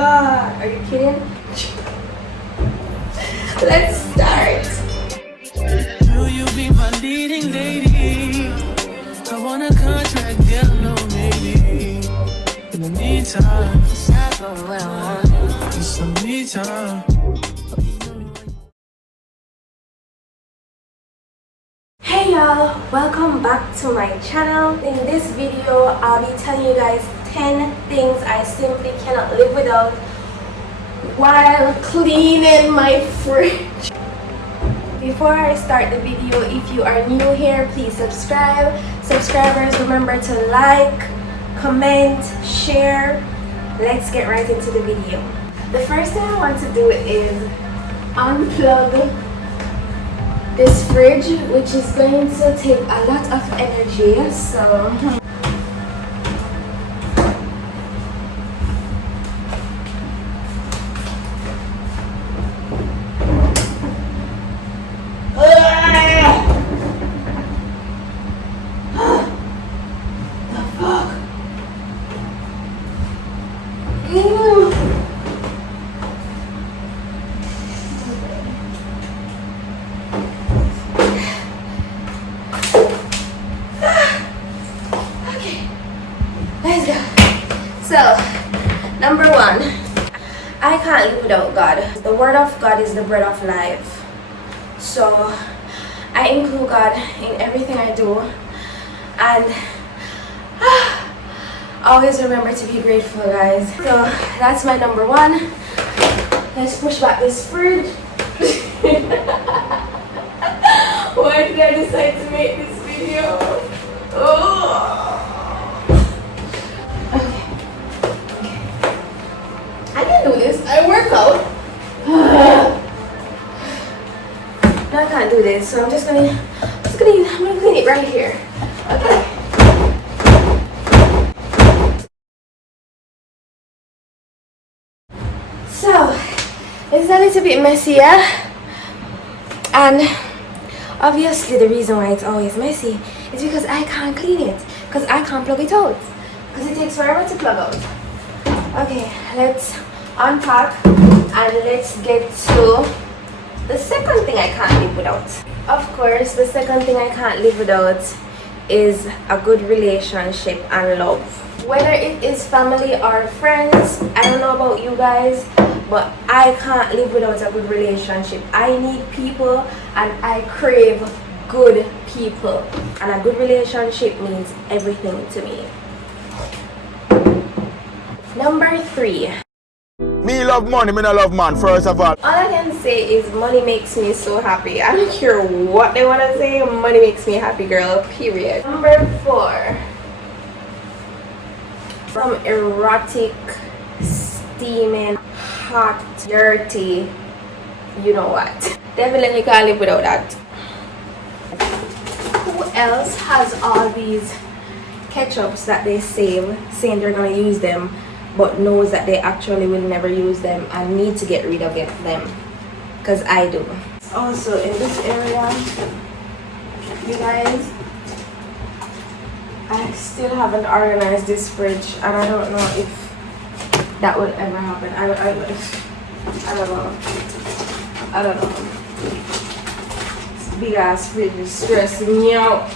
god, are you kidding? Let's start. Will you be my leading lady? I want a contract, no maybe. In the meantime, it's some me time. Hey y'all, welcome back to my channel. In this video, I'll be telling you guys 10 things I simply cannot live without while cleaning my fridge. Before I start the video, if you are new here, please subscribe. Subscribers, remember to like, comment, share. Let's get right into the video. The first thing I want to do is unplug this fridge, which is going to take a lot of energy, so let's go. So, number one, I can't live without God. The word of God is the bread of life. So, I include God in everything I do, and always remember to be grateful, guys. So, that's my number one. Let's push back this fridge. Why did I decide to make this video? Oh. I can do this. I work out. No, I can't do this. So I'm gonna clean it right here. Okay. So it's a little bit messier, and obviously the reason why it's always messy is because I can't clean it, because I can't plug it out, because it takes forever to plug out. Okay, let's unpack and let's get to the second thing I can't live without. Of course, the second thing I can't live without is a good relationship and love. Whether it is family or friends, I don't know about you guys, but I can't live without a good relationship. I need people and I crave good people. And a good relationship means everything to me. Number three. Me love money, me not love man, first of all. All I can say is money makes me so happy. I don't care what they want to say, money makes me happy, girl, period. Number four. From erotic, steaming, hot, dirty, you know what. Definitely can't live without that. Who else has all these ketchups that they save, saying they're gonna use them, but knows that they actually will never use them and need to get rid of them? Because I do. Also in this area, you guys, I still haven't organized this fridge, and I don't know if that will ever happen. I don't know. This big ass fridge is stressing me out.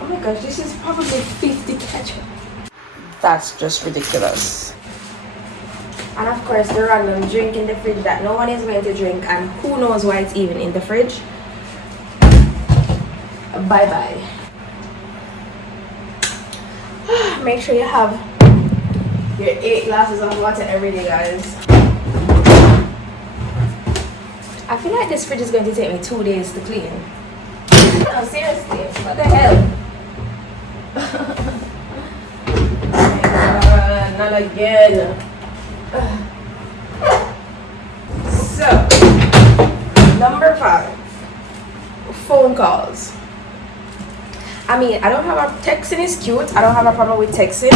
Oh my gosh, this is probably 50 ketchup. That's just ridiculous. And of course, the random drink in the fridge that no one is going to drink, and who knows why it's even in the fridge. Bye bye. Make sure you have your 8 glasses of water every day, guys. I feel like this fridge is going to take me 2 days to clean. No, seriously, what the hell? Not again. So, number 5, phone calls. I mean, I don't have a texting is cute. I don't have a problem with texting,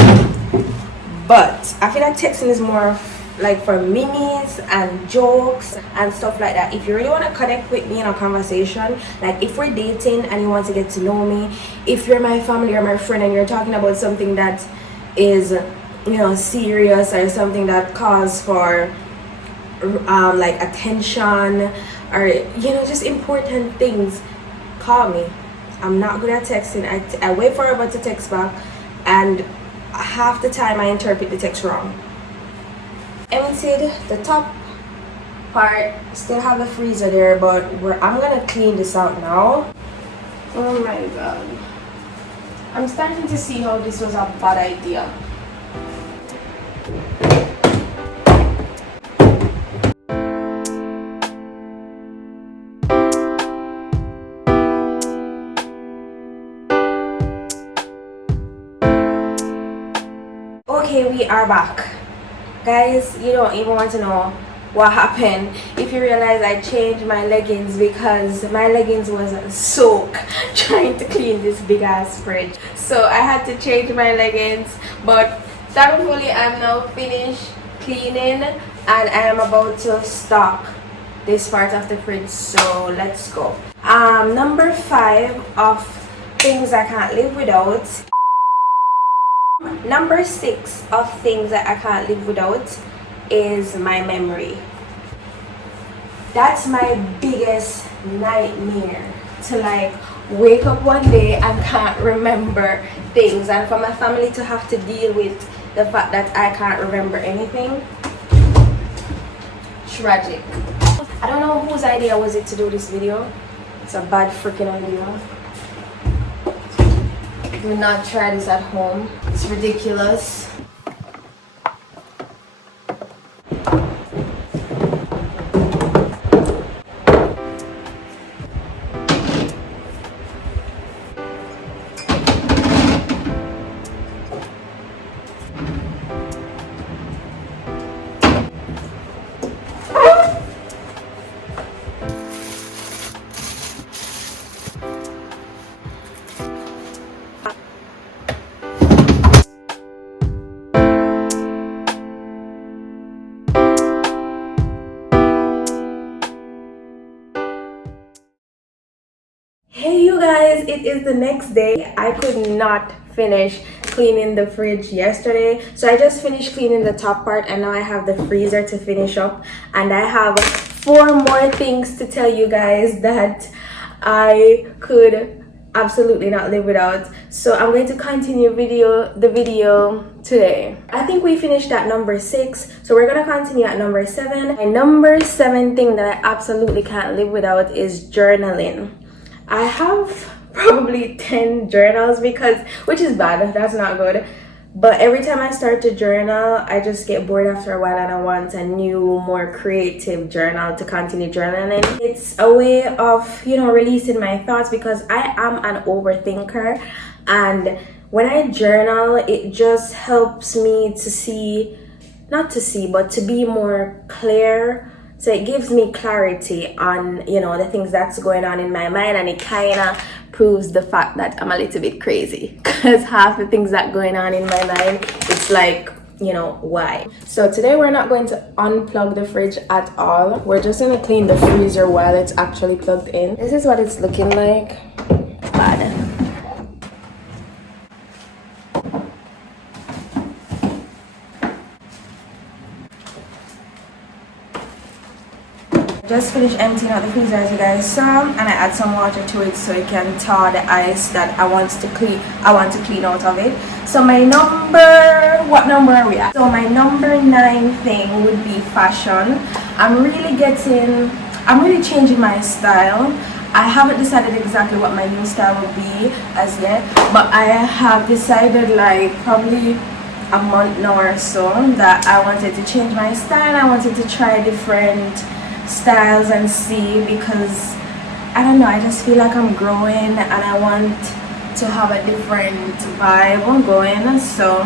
but I feel like texting is more like for memes and jokes and stuff like that. If you really want to connect with me in a conversation, like if we're dating and you want to get to know me, if you're my family or my friend and you're talking about something that is serious or something that calls for like attention or just important things, call me. I'm not good at texting. I wait for everyone to text back, and half the time I interpret the text wrong. Emptied the top part, still have the freezer there, but I'm gonna clean this out now. Oh my god, I'm starting to see how this was a bad idea. Okay, we are back, guys. You don't even want to know what happened if you realize I changed my leggings because my leggings was soaked trying to clean this big ass fridge. So I had to change my leggings, but thankfully I'm now finished cleaning and I am about to stock this part of the fridge. So let's go. Number 5 of things I can't live without. Number 6 of things that I can't live without is my memory. That's my biggest nightmare, to like wake up one day and can't remember things, and for my family to have to deal with the fact that I can't remember anything. Tragic. I don't know whose idea was it to do this video. It's a bad freaking idea. Do not try this at home. It's ridiculous. Hey you guys, it is the next day. I could not finish cleaning the fridge yesterday, so I just finished cleaning the top part and now I have the freezer to finish up, and I have 4 more things to tell you guys that I could absolutely not live without. So I'm going to continue the video today. I think we finished at number 6, so we're gonna continue at number 7. My number 7 thing that I absolutely can't live without is journaling. I have probably 10 journals which is bad, that's not good, but every time I start to journal I just get bored after a while and I want a new, more creative journal to continue journaling. It's a way of releasing my thoughts because I am an overthinker, and when I journal it just helps me to be more clear. So it gives me clarity on, the things that's going on in my mind, and it kind of proves the fact that I'm a little bit crazy because half the things that going on in my mind, it's like, why? So today we're not going to unplug the fridge at all. We're just going to clean the freezer while it's actually plugged in. This is what it's looking like. Bad. Just finished emptying out the freezer as you guys saw, and I add some water to it so it can thaw the ice that I want to clean out of it. So what number are we at? So my number 9 thing would be fashion. I'm really changing my style. I haven't decided exactly what my new style would be as yet, but I have decided like probably a month now or so that I wanted to change my style. I wanted to try different styles and see, because I don't know, I just feel like I'm growing and I want to have a different vibe going. So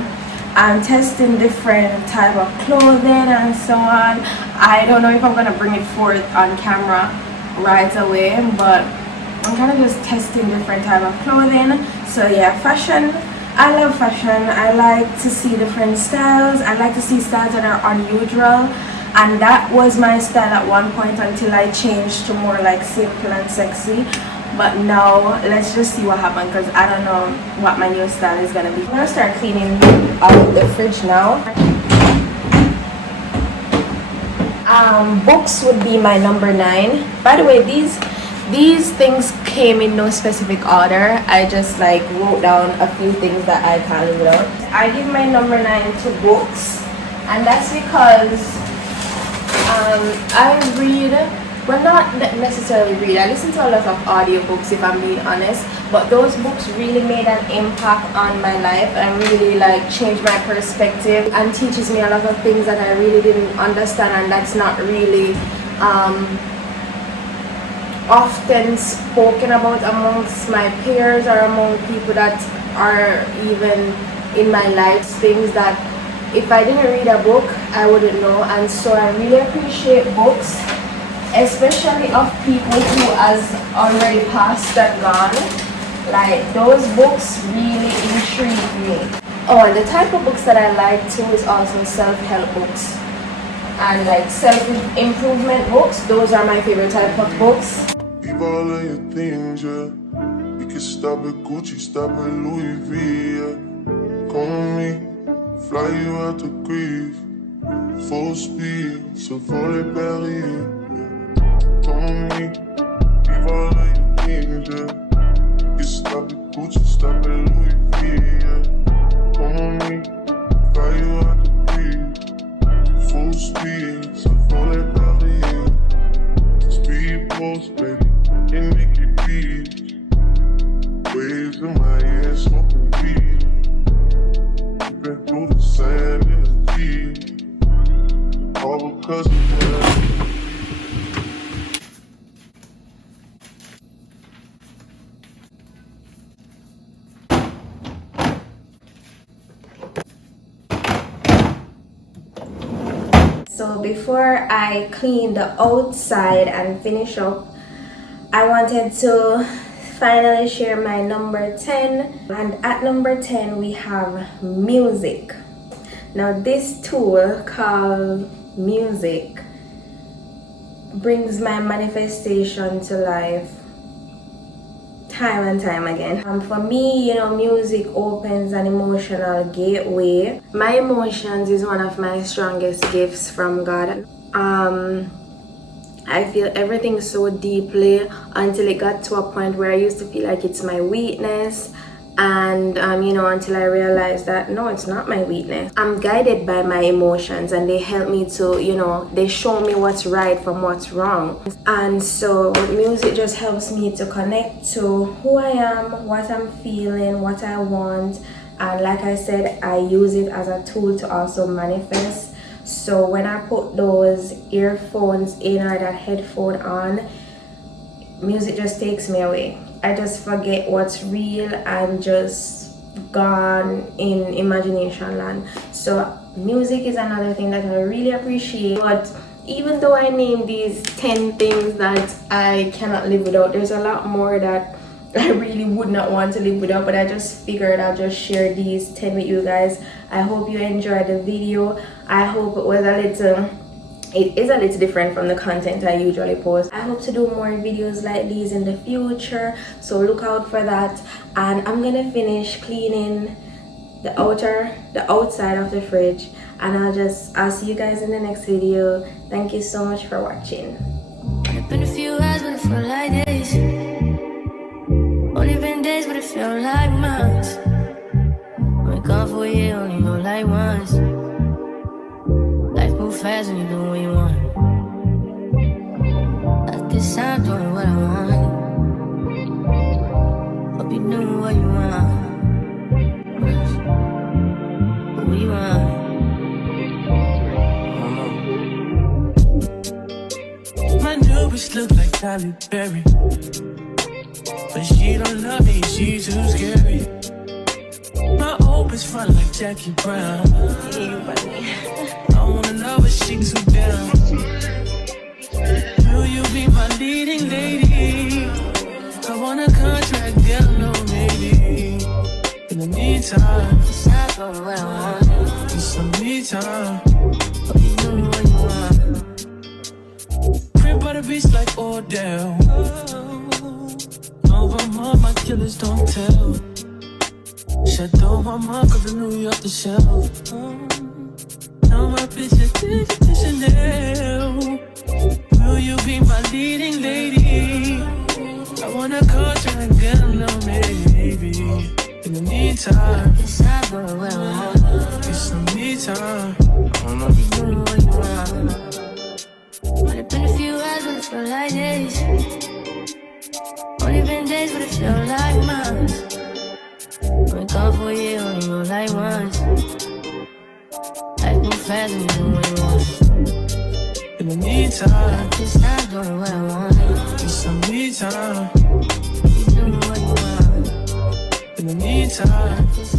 I'm testing different type of clothing and so on. I don't know if I'm gonna bring it forth on camera right away, but I'm kind of just testing different type of clothing. So yeah, fashion, I love fashion. I like to see different styles. I like to see styles that are unusual, and that was my style at one point until I changed to more like simple and sexy. but now let's just see what happens, because I don't know what my new style is gonna be. I'm gonna start cleaning out the fridge now. Books would be my number 9. By the way, these things came in no specific order. I just like wrote down a few things that I can't live without. I give my number 9 to books, and that's because I read, well, not necessarily read, I listen to a lot of audiobooks if I'm being honest, but those books really made an impact on my life and really like changed my perspective and teaches me a lot of things that I really didn't understand, and that's not really often spoken about amongst my peers or among people that are even in my life, things that if I didn't read a book I wouldn't know. And so I really appreciate books, especially of people who has already passed and gone. Like those books really intrigue me. Oh, and the type of books that I like too is also self-help books and like self-improvement books. Those are my favorite type of books. Leave all of your things, yeah. You can stop at Gucci, stop at Louis V, yeah. Come with me, fly you out to Greece. Full speed, so for the Paris, yeah. Come with me, leave all of your things, yeah. You can stop at Gucci, stop at Louis V, yeah. Come with me, fly you out to Greece. Full speed, so for the Paris, yeah. Speed post, baby. In Mickey Beach, waves in my ass, smoking weed. Been through the sand in the deep, all because of that. So before I clean the outside and finish up, I wanted to finally share my number 10, and at number 10 we have music. Now this tool called music brings my manifestation to life time and time again. For me, you know, music opens an emotional gateway. My emotions is one of my strongest gifts from God. I feel everything so deeply until it got to a point where I used to feel like it's my weakness, and you know, until I realized that no, it's not my weakness. I'm guided by my emotions, and they help me to, you know, they show me what's right from what's wrong. And so music just helps me to connect to who I am, what I'm feeling, what I want, and like I said, I use it as a tool to also manifest. So when I put those earphones in or that headphone on, music just takes me away. I just forget what's real and just gone in imagination land. So music is another thing that I really appreciate. But even though I named these 10 things that I cannot live without, there's a lot more that I really would not want to live without, but I just figured I'll just share these 10 with you guys. I hope you enjoyed the video. I hope it is a little different from the content I usually post. I hope to do more videos like these in the future, so look out for that. And I'm gonna finish cleaning the outside of the fridge, and I'll see you guys in the next video. Thank you so much for watching. It's been a few hours, but it feel like days. Only been days, but it feel like months. Been gone for a year, only know like once. Life move fast when you do what you want. At this time, doing what I want. Hope you do what you want. What you want? My new bitch look like Tyler Perry, but she don't love me, she too scary. My old bitch front like Jackie Brown. I wanna know but she too down. Will you be my leading lady? I want a contract, girl, no maybe. In the meantime, It's not going where I want. it's some me time. Hope you do what you want. Crib by the beach like Odell. I'm on, my killers don't tell. Chateau Mama, cause I knew you off the shelf. Now my bitch is addicted to Chanel. Will you be my leading lady? I wanna go try and get a little maybe. In the meantime, It's not going where I want. get some me time. I don't know if you Do what you want. Only been a few hours, but it feel like days. Only been days, but it feel like months. Been gone for a year, only know like once. Life move fast when you do what you want. in the meantime, It's not going where I want. get some me time. You do what you want. In the meantime, It's